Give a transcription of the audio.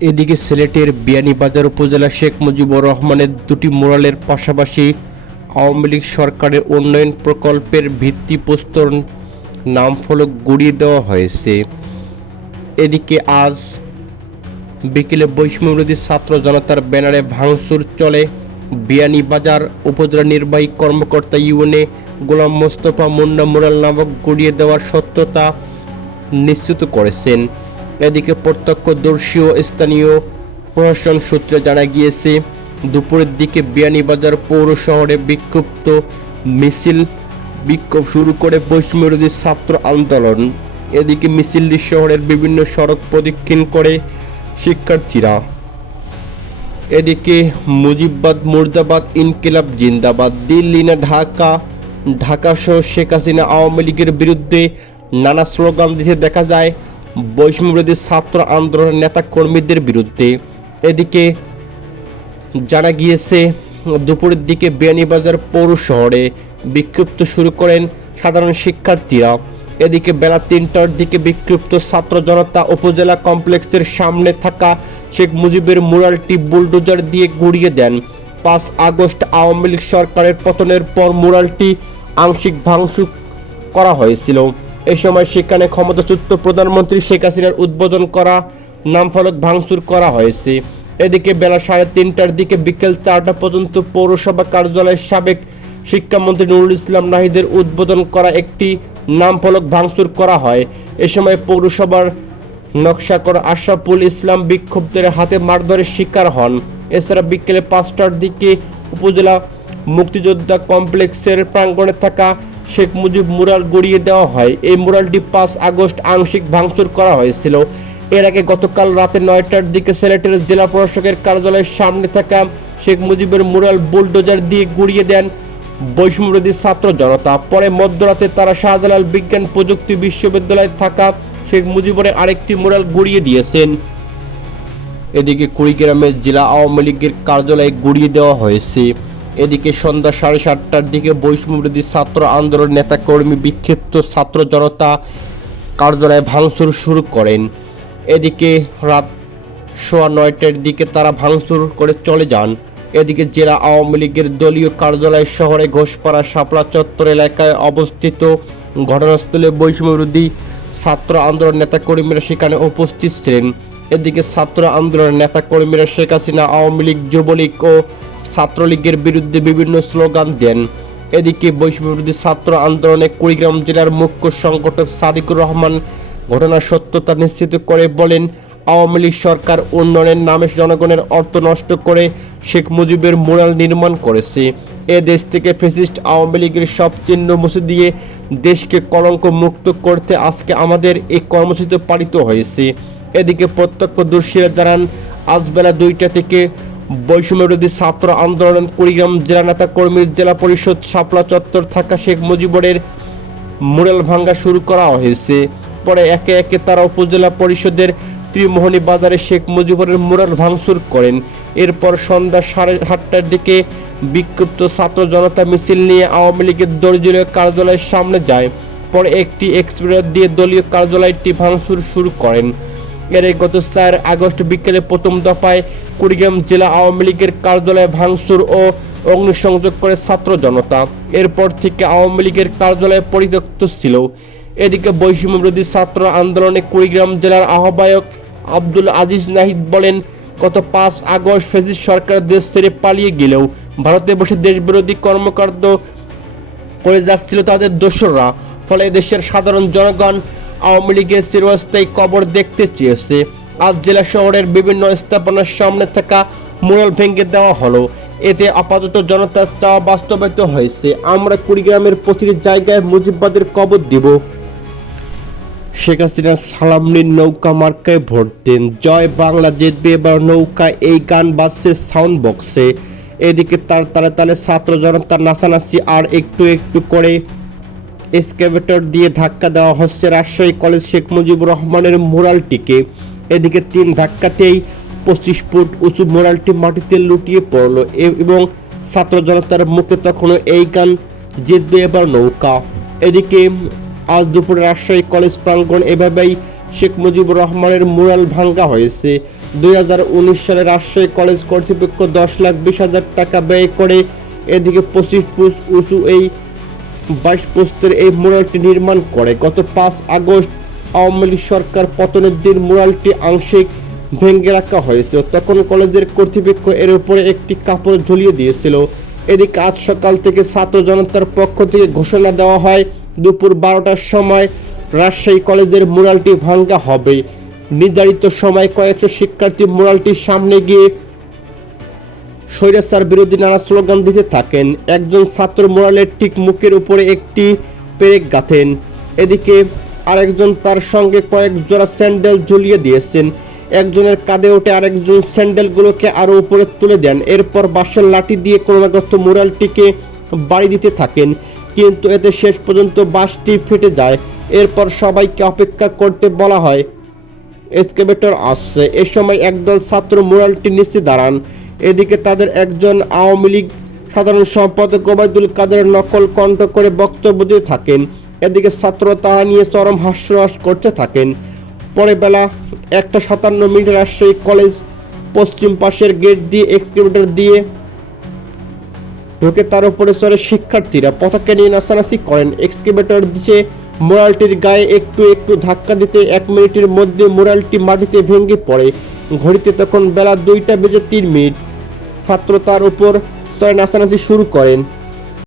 এদিকে সিলেটের বিয়ানীবাজার উপজেলা শেখ মুজিবুর রহমানের দুটি মোরালের পাশাপাশি আওয়ামী লীগ সরকারের উন্নয়ন প্রকল্পের ভিত্তিপ্রস্তর নাম ফলক গুড়িয়ে দেওয়া হয়েছে। এদিকে আজ বিকেলে বৈষম্যবিরোধী ছাত্র জনতার ব্যানারে ভাঙচুর চলে। বিয়ানীবাজার উপজেলা নির্বাহী কর্মকর্তা ইউনে গোলাম মোস্তফা মুন্না মুরাল নামক গুড়িয়ে দেওয়ার সত্যতা নিশ্চিত করেছেন। এদিকে প্রত্যক্ষদর্শী ও স্থানীয় প্রশাসন সূত্রে জানা গিয়েছে, দুপুরের দিকে বিয়ানীবাজার পৌর শহরে বিক্ষুব্ধ মিছিল বিক্ষোভ শুরু করে বৈষম্যবিরোধী ছাত্র আন্দোলন। এদিকে মিছিলটি শহরের বিভিন্ন সড়ক প্রদক্ষিণ করে শিক্ষার্থীরা। এদিকে মুজিববাদ, মুর্দাবাদ ইনকিলাব জিন্দাবাদ, দিল্লি না ঢাকা ঢাকা সহ শেখ হাসিনা আওয়ামী লীগের বিরুদ্ধে নানা স্লোগান দিতে দেখা যায়। বৈষম্যবিরোধী ছাত্র আন্দোলনের নেতা কর্মীদের বিরুদ্ধে। এদিকে জানা গিয়েছে, দুপুরের দিকে বিয়ানীবাজার পৌর শহরে বিক্ষিপ্ত শুরু করেন সাধারণ শিক্ষার্থীরা। এদিকে বেলা তিনটার দিকে বিক্ষিপ্ত ছাত্র জনতা উপজেলা কমপ্লেক্সের সামনে থাকা শেখ মুজিবের মুরালটি বুলডোজার দিয়ে গুড়িয়ে দেন। পাঁচ আগস্ট আওয়ামী লীগ সরকারের পতনের পর মুরালটি আংশিক ভাঙচুর করা হয়েছিল। এ সময় সেখানে ক্ষমতাচ্যুত প্রধানমন্ত্রী শেখ হাসিনার উদ্বোধন করা, নামফলক ভাঙচুর করা হয়েছে। এদিকে বেলা সাড়ে তিনটার দিকে বিকেল চারটা পর্যন্ত পৌরসভা কার্যালয়ের সাবেক শিক্ষামন্ত্রী নুরুল ইসলাম নাহিদের উদ্বোধন করা একটি নামফলক ভাঙচুর করা হয়। এ সময় পৌরসভার নকশা করা আশরাফুল ইসলাম বিক্ষুব্ধের হাতে মারধরের শিকার হন। এছাড়া বিকেলে পাঁচটার দিকে উপজেলা মুক্তিযোদ্ধা কমপ্লেক্সের প্রাঙ্গণে থাকা শেখ মুজিব মুরাল গড়িয়ে দেওয়া হয়। এই মুরালটি পাঁচ আগস্ট আংশিক ভাঙচুর করা হয়েছিল। এর আগে গতকাল রাতে নয়টার দিকে সিলেটের জেলা প্রশাসকের কার্যালয়ের সামনে থাকা শেখ মুজিবের মুরাল বুলডোজার দিয়ে গুড়িয়ে দেন বৈষম্যবিরোধী ছাত্র জনতা। পরে মধ্যরাতে তারা শাহজালাল বিজ্ঞান প্রযুক্তি বিশ্ববিদ্যালয়ে থাকা শেখ মুজিবের আরেকটি মুরাল গুড়িয়ে দিয়েছেন। এদিকে কুড়িগ্রামের জেলা আওয়ামী লীগের কার্যালয়ে গুড়িয়ে দেওয়া হয়েছে। এদিকে সন্ধ্যা সাড়ে সাতটার দিকে বৈষম্যবিরোধী ছাত্র আন্দোলন নেতাকর্মী বিক্ষিপ্ত ছাত্র জনতা কার্যালয়ে ভাঙচুর শুরু করেন। এদিকে রাত সোয়া নয়টার দিকে তারা ভাঙচুর করে চলে যান। এদিকে জেলা আওয়ামী লীগের দলীয় কার্যালয় শহরে ঘোষপাড়া শাপলা চত্বর এলাকায় অবস্থিত ঘটনাস্থলে বৈষম্যবিরোধী ছাত্র আন্দোলন নেতাকর্মীরা সেখানে উপস্থিত ছিলেন। এদিকে ছাত্র আন্দোলনের নেতাকর্মীরা শেখ হাসিনা, আওয়ামী লীগ, যুবলীগ ও ছাত্রলীগের বিরুদ্ধে বিভিন্ন স্লোগান দেন। এদিকে বৈষম্যবিরোধী ছাত্র আন্দোলনে কুড়িগ্রাম জেলার মুখ্য সংগঠক সাদিকুর রহমান ঘটনার সত্যতা নিশ্চিত করে বলেন, আওয়ামী লীগ সরকার উন্নয়নের নামে জনগণের অর্থ নষ্ট করে শেখ মুজিবের মুরাল নির্মাণ করেছে। এ দেশ থেকে ফেসিস্ট আওয়ামী লীগের সব চিহ্ন মুছে দিয়ে দেশকে কলঙ্ক মুক্ত করতে আজকে আমাদের এই কর্মসূচি পালিত হয়েছে। এদিকে প্রত্যক্ষদর্শীরা জানান, আজ বেলা দুইটা থেকে বৈষম্যবিরোধী ছাত্র আন্দোলন কুড়িগ্রাম জেলা নেতা কর্মীর জেলা পরিষদ শাপলা চত্বর থাকা শেখ মুজিবুরের মুরাল ভাঙ্গা শুরু করা হয়েছে। পরে একে একে তারা উপজেলা পরিষদের ত্রিমোহনী বাজারে শেখ মুজিবুরের মুরাল ভাঙচুর করেন। এরপর সন্ধ্যা সাড়ে সাতটার দিকে বিক্ষুব্ধ ছাত্র জনতা মিছিল নিয়ে আওয়ামী লীগের দলীয় কার্যালয়ের সামনে যায়। পরে একটি এক্সপ্রেস দিয়ে দলীয় কার্যালয়টি ভাঙচুর শুরু করেন। এর গত চার আগস্ট বিকেলে প্রথম দফায় কুড়িগ্রাম জেলা আওয়ামী লীগের কার্যালয়ে ভাঙচুর ও অগ্নিসংযোগ করে ছাত্র জনতা। এরপর থেকে আওয়ামী লীগের কার্যালয় পরিত্যক্ত ছিল। এদিকে বৈষম্য বিরোধী ছাত্র আন্দোলনে কুড়িগ্রাম জেলার আহ্বায়ক আব্দুল আজিজ নাহিদ বলেন, গত পাঁচ আগস্ট ফেসিস সরকার দেশ ছেড়ে পালিয়ে গেলেও ভারতে বসে দেশবিরোধী কর্মকাণ্ড করে যাচ্ছিল তাদের দোসররা। ফলে দেশের সাধারণ জনগণ আওয়ামী লীগের চিরস্থায়ী কবর দেখতে চেয়েছে। আজ জেলা শহরের বিভিন্ন স্থাপনার সামনে থাকা মুরাল ভেঙে দেওয়া হলো। এতে আপাতত জনতার চাওয়া বাস্তবায়িত হয়েছে। আমরা কুড়িগ্রামের প্রতিটি জায়গায় মুজিববাদের কবর দিব। শেখ হাসিনা সালামনির নৌকা মার্কায় ভোট দেন। জয় বাংলা জিতবে এবার নৌকা, এই গান বাজছে সাউন্ড বক্সে এদিকে তার তালে তালে ছাত্র জনতার নাচানাচি আর একটু একটু করে এসকেভেটর দিয়ে ধাক্কা দেওয়া হচ্ছে রাজশাহী কলেজ শেখ মুজিবুর রহমানের মোরালটিকে। এদিকে তিন ধাক্কাতেই পঁচিশ ফুট উঁচু মোরালটি মাটিতে লুটিয়ে পড়ল এবং ছাত্র জনতার মুখে তখনও এই গান জিতবে এবার নৌকা। এদিকে আজ দুপুরে রাজশাহী কলেজ প্রাঙ্গণ এভাবেই শেখ মুজিবুর রহমানের মুরাল ভাঙ্গা হয়েছে। দুই হাজার উনিশ সালে রাজশাহী কলেজ কর্তৃপক্ষ দশ লাখ বিশ হাজার টাকা ব্যয় করে এদিকে পঁচিশ ফুট উঁচু এই বাইশ পোস্টের এই মুরালটি নির্মাণ করে। গত পাঁচ আগস্ট আওয়ামী লীগ সরকার পতনের দিন মুরালটি আংশিক ভেঙে রাখা হয়েছিল। তখন কলেজের কর্তৃপক্ষ এর উপরে একটি কাপড় ঝুলিয়ে দিয়েছিল। এদিকে আজ সকাল থেকে ছাত্র জনতার পক্ষ থেকে ঘোষণা দেওয়া হয়, দুপুর বারোটার সময় রাজশাহী কলেজের মুরালটি ভাঙ্গা হবে। নির্ধারিত সময় কয়েকশো শিক্ষার্থী মুরালটির সামনে গিয়ে স্বৈরাচার বিরোধী নানা স্লোগান দিতে থাকেন। একজন ছাত্র মোরালের ঠিক মুখের উপরে একটি পেরেক গাঁথেন। এদিকে আরেকজন তার সঙ্গে কয়েক জোড়া স্যান্ডেল ঝুলিয়ে দিয়েছেন। একজনের কাঁধে ওঠে আরেকজন স্যান্ডেলগুলোকে আরও উপরে তুলে দেন। এরপর বাঁশের লাঠি দিয়ে ক্রমাগত মোরালটিকে বাড়ি দিতে থাকেন। কিন্তু এতে শেষ পর্যন্ত বাসটি ফেটে যায়। এরপর সবাইকে অপেক্ষা করতে বলা হয় এক্সকেভেটর আসছে। এ সময় একদল ছাত্র মোরালটি নিচে দাঁড়ান। এদিকে তাদের একজন আওয়ামী লীগ সাধারণ সম্পাদক ওবায়দুল কাদের নকল কণ্ঠ করে বক্তব্য দিয়ে থাকেন। এদিকে ছাত্র তাহা নিয়ে চরম হাস্যরস করতে থাকেন। পরে বেলা একটা সাতান্ন মিনিট রাজশাহী কলেজ পশ্চিম পাশের গেট দিয়ে এক্সকেভেটর দিয়ে ঢুকে তার উপরে চড়ে শিক্ষার্থীরা পতাকা নিয়ে নাচানাচি করেন। এক্সকেভেটর দিয়ে মোরালটির গায়ে একটু একটু ধাক্কা দিতে এক মিনিটের মধ্যে মোরালটি মাটিতে ভেঙে পড়ে। ঘড়িতে তখন বেলা দুইটা বেজে তিন মিনিট। ছাত্র তার উপর নাচানাচি শুরু করেন।